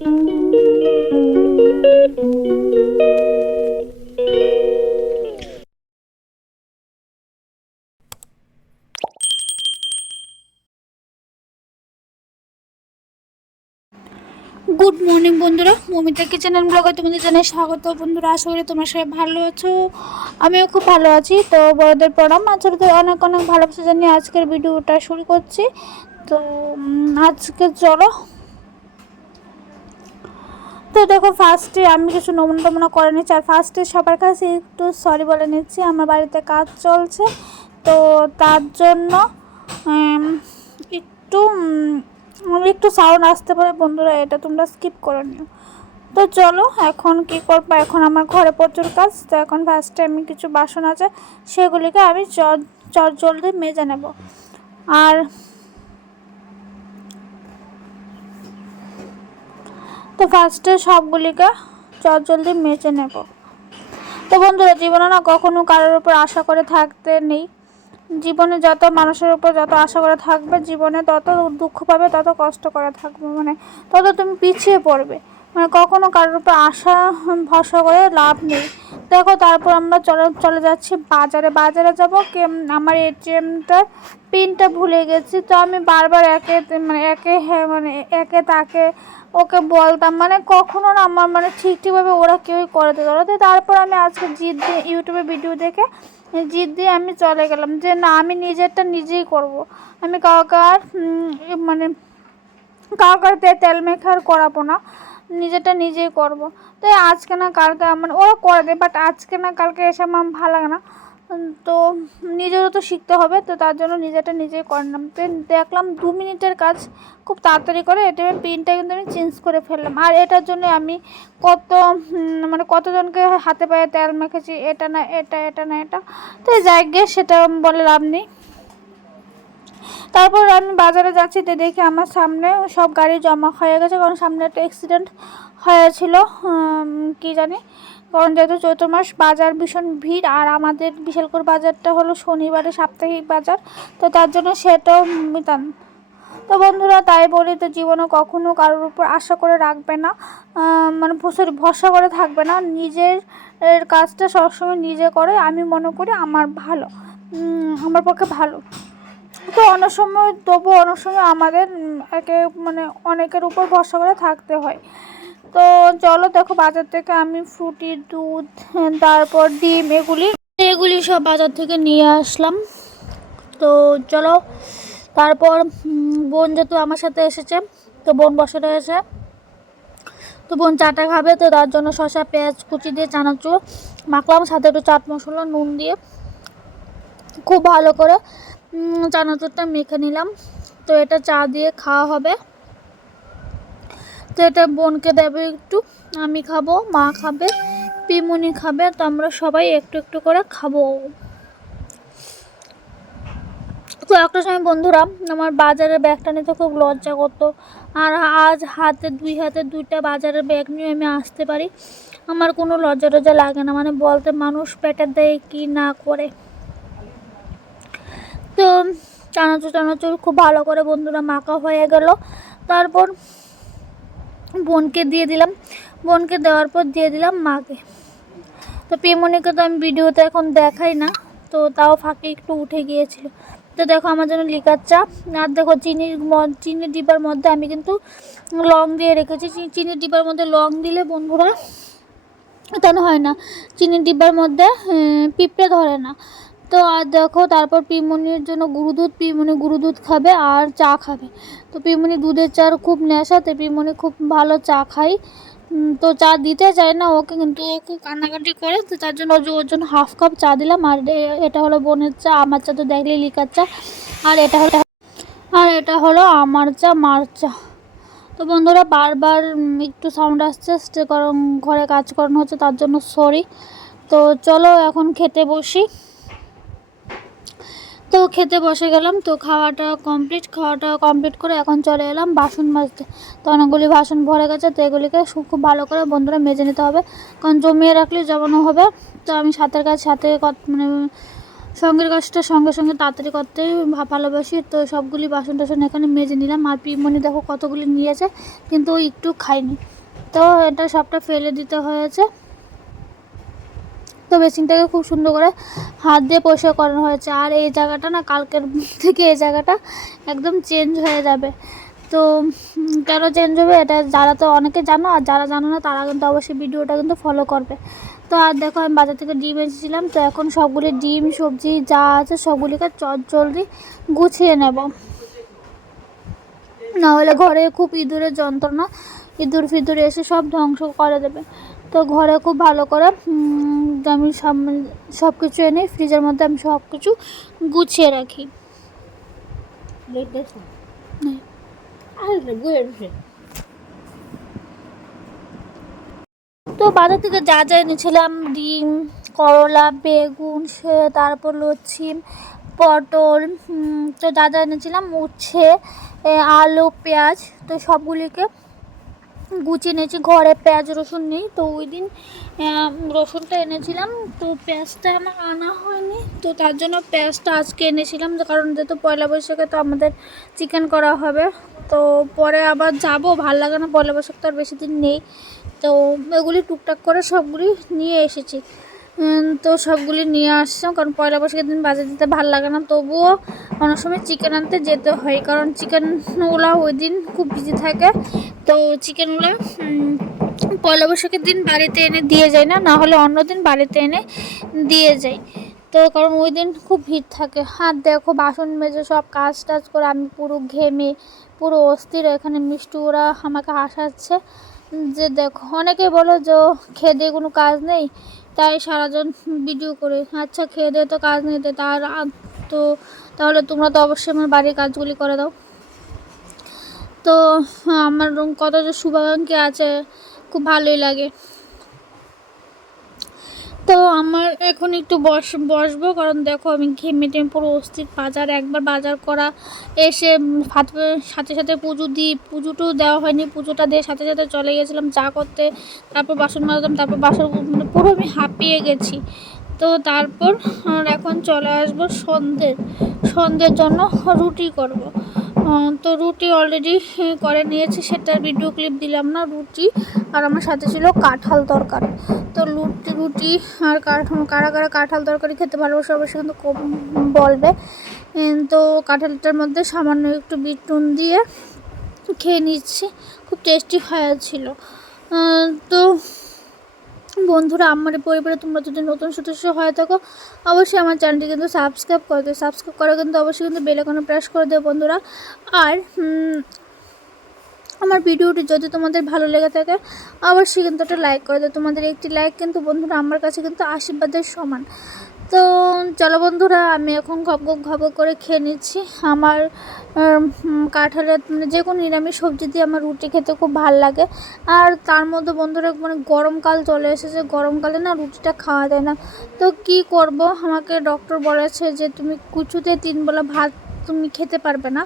Good morning বন্ধুরা। Momita kitchen and ব্লগে তোমাদের জানাই স্বাগত। বন্ধুরা, আশা করি তোমরা সবাই ভালো আছো। আমিও খুব ভালো আছি। তো বড়দের প্রণাম। আর ছোটদের অনেক অনেক ভালোবাসা জানিয়ে আজকের ভিডিওটা শুরু করছি। তো আজকে চলো তো দেখো ফার্স্টে আমি কিছু নমুনা টমুনা করে নিচ্ছি। আর ফার্স্টে সবার কাছে একটু সরি বলে নিচ্ছি, আমার বাড়িতে কাজ চলছে। তো তার জন্য একটু একটু সাউন্ড আসতে পারে। বন্ধুরা, এটা তোমরা স্কিপ করে নিও। তো চলো, এখন কি করব? এখন আমার ঘরে প্রচুর কাজ, তো এখন ফার্স্টে আমি কিছু বাসন আছে, সেগুলিকে আমি চট জলদি মেজে নেব। আর তো ফার্স্টে সবগুলিকে চট জলদি মেচে নেব। তো বন্ধুরা, জীবনে না কখনো কারোর উপর আশা করে থাকতে নেই। জীবনে যত মানুষের উপর যত আশা করে থাকবে, জীবনে তত দুঃখ পাবে, তত কষ্ট করে থাকবে। মানে তত তুমি পিছিয়ে পড়বে। মানে কখনো কারোর উপর আশা, ভরসা করে লাভ নেই। দেখো, তারপর আমরা চলে চলে যাচ্ছি বাজারে। বাজারে যাব কে, আমার এটিএমটার পিনটা ভুলে গেছি। তো আমি বারবার একে মানে একে হ্যাঁ মানে একে তাকে ওকে বলতাম মানে কখনো না আমার মানে ঠিক ঠিকভাবে ওরা কেউই করে দিত তো তারপর আমি আজকে জিদ দিয়ে ইউটিউবে ভিডিও দেখে জিদ দিয়ে আমি চলে গেলাম যে, না, আমি নিজেরটা নিজেই করব। আমি কাউকে আর মানে কাউকে তেল মেখে আর করাবো না। নিজেরটা নিজেই করব। তো আজকে না কালকে মানে ওরা করে দেয় বাট আজকে না কালকে এসে আমার ভালো লাগে না। তো নিজেরও তো শিখতে হবে, তো তার জন্য নিজেরটা নিজেই করলাম তো দেখলাম দু মিনিটের কাজ, খুব তাড়াতাড়ি করে এটিএমের পিনটা কিন্তু আমি চেঞ্জ করে ফেললাম। আর এটার জন্য আমি কত মানে কতজনকে হাতে পায়ে তেল মেখেছি, এটা না, এটা এটা না, এটা। তো যাই গিয়ে সেটা বলে লাভ নেই। তারপর আমি বাজারে যাচ্ছি, তো দেখি আমার সামনে সব গাড়ি জমা হয়ে গেছে, কারণ সামনে একটা অ্যাক্সিডেন্ট হয়েছিল কি জানি? কারণ যেহেতু চৈত্র মাস, বাজার ভীষণ ভিড়, আর আমাদের বিশালপুর বাজারটা হলো শনিবারে সাপ্তাহিক বাজার, তো তার জন্য সেটাও মিতান তো বন্ধুরা, তাই বলি, তো জীবনে কখনো কারোর উপর আশা করে রাখবে না মানে সরি ভরসা করে থাকবে না, নিজের কাজটা সবসময় নিজে করে, আমি মনে করি আমার ভালো আমার পক্ষে ভালো। তো অনেক সময় তবু অনেক সময় আমাদের একে মানে অনেকের উপর ভরসা করে থাকতে হয়। তো চলো দেখো বাজার থেকে আমি ফ্রুটি দুধ, তারপর ডিম, এগুলি এগুলি সব বাজার থেকে নিয়ে আসলাম। তো চলো, তারপর বোন যেহেতু আমার সাথে এসেছে, তো বোন বসে রয়েছে তো বোন চাটা খাবে, তো তার জন্য শসা, পেঁয়াজ, কুচি দিয়ে চানাচুর মাখলাম, সাথে একটু চাট মশলা, নুন দিয়ে, খুব ভালো করে চানাচুরটা মেখে নিলাম। তো এটা চা দিয়ে খাওয়া হবে। তো এটা বোনকে দেবে একটু, আমি খাব, মা খাবে, পিমুনি খাবে, তো আমরা সবাই একটু একটু করে খাব। তো একটা সময় বন্ধুরা, আমার বাজারের ব্যাগটা নিতে খুব লজ্জা করতো। আর আজ হাতে, দুই হাতে দুইটা বাজারের ব্যাগ নিয়ে আমি আসতে পারি। আমার কোনো লজ্জা টজ্জা লাগে না মানে বলতে মানুষ পেটের দেয় কি না করে। তো চানাচুর টানাচুর খুব ভালো করে বন্ধুরা মাখা হয়ে গেল। তারপর বোনকে দিয়ে দিলাম। বোনকে দেওয়ার পর দিয়ে দিলাম মাকে। তো পেমনিকে তো আমি ভিডিওতে এখন দেখাই না, তো তাও ফাঁকে একটু উঠে গিয়েছিল। তো দেখো আমার জন্য লিকার চা। আর দেখো চিনির চিনির ডিব্বার মধ্যে আমি কিন্তু লং দিয়ে রেখেছি। চিনির ডিব্বার মধ্যে লং দিলে বন্ধুরা তেন হয় না? চিনির ডিব্বার মধ্যে পিঁপড়ে ধরে না। তো আর দেখো, তারপর পিমনির জন্য গুরু দুধ পিমনি গুরু দুধ খাবে আর চা খাবে। তো পিমনি দুধের চার খুব নেশা তো পিমনি খুব ভালো চা খাই তো চা দিতে চায় না ওকে, কিন্তু ও খুব কান্নাকাটি করে, তো তার জন্য ওর জন্য হাফ কাপ চা দিলাম। আর এটা হলো বোনের চা, আমার চা তো দেখলেই লিকার চা। আর এটা হলো, আর এটা হলো আমার চা, মার চা। তো বন্ধুরা, বারবার একটু সাউন্ড আসছে কারণ ঘরে কাজ করানো হচ্ছে, তার জন্য সরি তো চলো এখন খেতে বসি। তো খেতে বসে গেলাম, তো খাওয়াটা কমপ্লিট খাওয়াটা কমপ্লিট করে এখন চলে এলাম। বাসন মাজতে, তো অনেকগুলি বাসন ভরে গেছে, তো এগুলিকে খুব ভালো করে বন্ধুরা মেজে নিতে হবে। কারণ জমিয়ে রাখলে জমানো হবে, তো আমি সাথের কাজ, সাথে মানে সঙ্গের কাজটা সঙ্গে সঙ্গে তাড়াতাড়ি করতে ভালোবাসি। তো সবগুলি বাসন টাসন এখানে মেজে নিলাম। আর পিমনি দেখো কতগুলি নিয়েছে, কিন্তু একটু খাইনি তো এটা সবটা ফেলে দিতে হয়েছে। তো বেসিনটাকে খুব সুন্দর করে হাত দিয়ে পরিষ্কার করানো হয়েছে। আর এই জায়গাটা না কালকের থেকে এই জায়গাটা একদম চেঞ্জ হয়ে যাবে। তো কেন চেঞ্জ হবে এটা যারা তো অনেকে জানো, আর যারা জানো না তারা কিন্তু অবশ্যই ভিডিওটা কিন্তু ফলো করবে। তো আর দেখো আমি বাজার থেকে ডিম এসেছিলাম তো এখন সবগুলি ডিম, সবজি যা আছে সবগুলিকে চট জলদি গুছিয়ে নেব। না হলে ঘরে খুব ইঁদুরের যন্ত্রণা, ইঁদুর ফিঁদুর এসে সব ধ্বংস করে দেবে। তো ঘরে খুব ভালো করে আমি সব সব কিছু এনে ফ্রিজের মধ্যে আমি সব কিছু গুছিয়ে রাখি। তো বাজার থেকে যা যা এনেছিলাম ডিম করলা বেগুন সে- তারপর লচ্ছিম পটল তো যা যা এনেছিলাম উচ্ছে আলু পেঁয়াজ তো সবগুলিকে গুছিয়ে এনেছি, ঘরে পেঁয়াজ, রসুন নেই। তো ওই দিন রসুনটা এনেছিলাম। তো পেঁয়াজটা আমার আনা হয়নি। তো তার জন্য পেঁয়াজটা আজকে এনেছিলাম যে কারণ যেহেতু পয়লা বৈশাখে তো আমাদের চিকেন করা হবে। তো পরে আবার যাব, ভালো লাগে না, পয়লা বৈশাখ তো আর বেশি দিন নেই। তো এগুলি টুকটাক করে সবগুলি নিয়ে এসেছি। তো সবগুলি নিয়ে আসছিলাম, কারণ পয়লা বৈশাখের দিন বাজার দিতে ভালো লাগে না, তবুও অনেক সময় চিকেন আনতে যেতে হয়, কারণ চিকেনওয়ালা ওই দিন খুব বিজি থাকে। তো চিকেনওয়ালা পয়লা বৈশাখের দিন বাড়িতে এনে দিয়ে যায় না না হলে অন্য দিন বাড়িতে এনে দিয়ে যায় তো কারণ ওই দিন খুব ভিড় থাকে আর দেখো, বাসন মেজে, সব কাজ টাজ করে আমি পুরো ঘেমে, পুরো অস্থির, এখানে মিষ্টি ওরা আমাকে হাসাচ্ছে যে দেখো, অনেকে বলো যে খেয়ে দিয়ে কোনো কাজ নেই? তাই সারাজন ভিডিও করে আচ্ছা খেয়ে দিয়ে তো কাজ নিতে তার তো তাহলে তোমরা তো অবশ্যই আমার বাড়ির কাজগুলি করে দাও। তো আমার কত যে শুভাকাঙ্ক্ষী আছে, খুব ভালোই লাগে। তো আমার এখন একটু বস, বসবো। কারণ দেখো, আমি ঘেমে টেমে পুরো অস্থির। বাজার, একবার বাজার করা, এসে সাথে সাথে পুজো দিই। পুজোটাও দেওয়া হয়নি। পুজোটা দিয়ে সাথে সাথে চলে গেছিলাম চা করতে। তারপর বাসন মাজতাম তারপর বাসন মানে পুরো আমি হাঁপিয়ে গেছি। তো তারপর এখন চলে আসব সন্ধ্যের সন্ধ্যের জন্য রুটি করব। তো রুটি অলরেডি করে নিয়েছি সেটার ভিডিও ক্লিপ দিলাম না রুটি। আর আমার সাথে ছিল কাঁঠাল তরকারি। তো রুটি রুটি আর কাঁঠাল কারা কারা কাঁঠাল তরকারি খেতে ভালোবাসে অবশ্যই কিন্তু বলবে। তো কাঁঠালটার মধ্যে সামান্য একটু বিট নুন দিয়ে খেয়ে নিচ্ছি খুব টেস্টি হয়েছিল। আহ, তো বন্ধুরা, আমার পরিবারে তোমরা যদি নতুন সদস্য হয়ে থাকো, অবশ্যই আমার চ্যানেলটি কিন্তু সাবস্ক্রাইব করে দেবে সাবস্ক্রাইব করা কিন্তু অবশ্যই কিন্তু বেলে কোনো প্রেস করে দেবে বন্ধুরা। আর আমার ভিডিওটি যদি তোমাদের ভালো লেগে থাকে, অবশ্যই কিন্তু একটা লাইক করে দেবে তোমাদের একটি লাইক কিন্তু বন্ধুরা আমার কাছে কিন্তু আশীর্বাদের সমান। তো চলো বন্ধুরা, আমি এখন ঘপ ঘপ ঘপ করে খেয়ে নিচ্ছি। আমার কাঁঠালের মানে যে কোনো নিরামিষ সবজি দিয়ে আমার রুটি খেতে খুব ভালো লাগে। আর তার মধ্যে বন্ধুরা মানে গরমকাল চলে এসেছে। গরমকালে না রুটিটা খাওয়া যায় না। তো কি করব? আমাকে ডক্টর বলেছে যে, তুমি কুচুতে তিন বেলা ভাত তুমি খেতে পারবে না।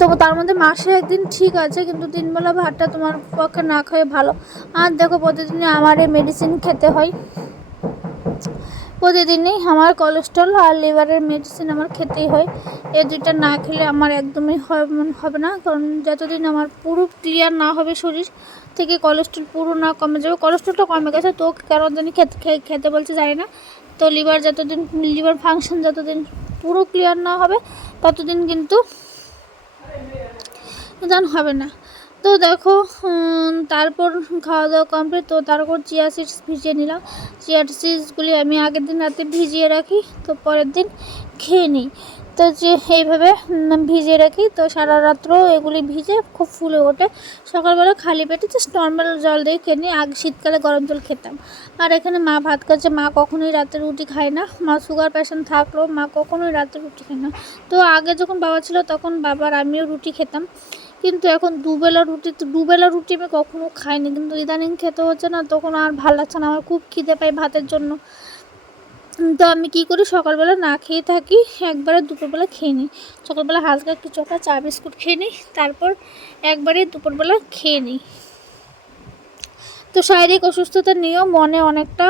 তো তার মধ্যে মাসে একদিন ঠিক আছে, কিন্তু তিনবেলা ভাতটা তোমার পক্ষে না খাওয়া ভালো। আর দেখো, প্রতিদিনই আমার এই মেডিসিন খেতে হয়। প্রতিদিনই আমার কোলেস্ট্রল আর লিভারের মেডিসিন আমার খেতেই হয়। এই দুইটা না খেলে আমার একদমই হবে না। কারণ যতদিন আমার পুরো ক্লিয়ার না হবে শরীর থেকে কোলেস্ট্রল পুরো না কমে যাবে কোলেস্ট্রলটা কমে গেছে, তো কারণ জানি খেতে খেতে বলছে, জানি না। তো লিভার যতদিন লিভার ফাংশন যতদিন পুরো ক্লিয়ার না হবে, ততদিন কিন্তু হবে না। তো দেখো তারপর খাওয়া দাওয়া কমপ্লিট তো তারপর চিয়া সিডস ভিজিয়ে নিলাম। চিয়া সিডসগুলি আমি আগের দিন রাতে ভিজিয়ে রাখি, তো পরের দিন খেয়ে নিই। তো যে এইভাবে ভিজিয়ে রাখি, তো সারা রাত্র এগুলি ভিজে খুব ফুলে ওঠে। সকালবেলা খালি পেটে জাস্ট নর্মাল জল দিয়ে খেয়ে নিই আগে শীতকালে গরম জল খেতাম। আর এখানে মা ভাত খাচ্ছে, মা কখনোই রাতে রুটি খায় না। মা সুগার পেশেন্ট থাকলেও মা কখনোই রাতে রুটি খায় না। তো আগে যখন বাবা ছিল, তখন বাবার আমিও রুটি খেতাম। কিন্তু এখন দুবেলা রুটি তো, দুবেলা রুটি আমি কখনো খাইনি। কিন্তু ইদানিং খেতে হচ্ছে না, তখন আর ভালো লাগছে না। আমার খুব খিদে পাই ভাতের জন্য। তো আমি কি করি, সকালবেলা না খেয়ে থাকি, একবারে দুপুরবেলা খেয়ে নিই। সকালবেলা হালকা একটা চা, বিস্কুট খেয়ে নিই, তারপর একবারে দুপুরবেলা খেয়ে নিই। তো শারীরিক অসুস্থতা নিয়েও মনে অনেকটা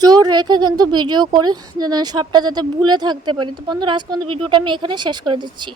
জোর রেখে কিন্তু ভিডিও করি, যেন সবটা যাতে ভুলে থাকতে পারি। তো বন্ধুরা, আজকে কিন্তু ভিডিওটা আমি এখানে শেষ করে দিচ্ছি।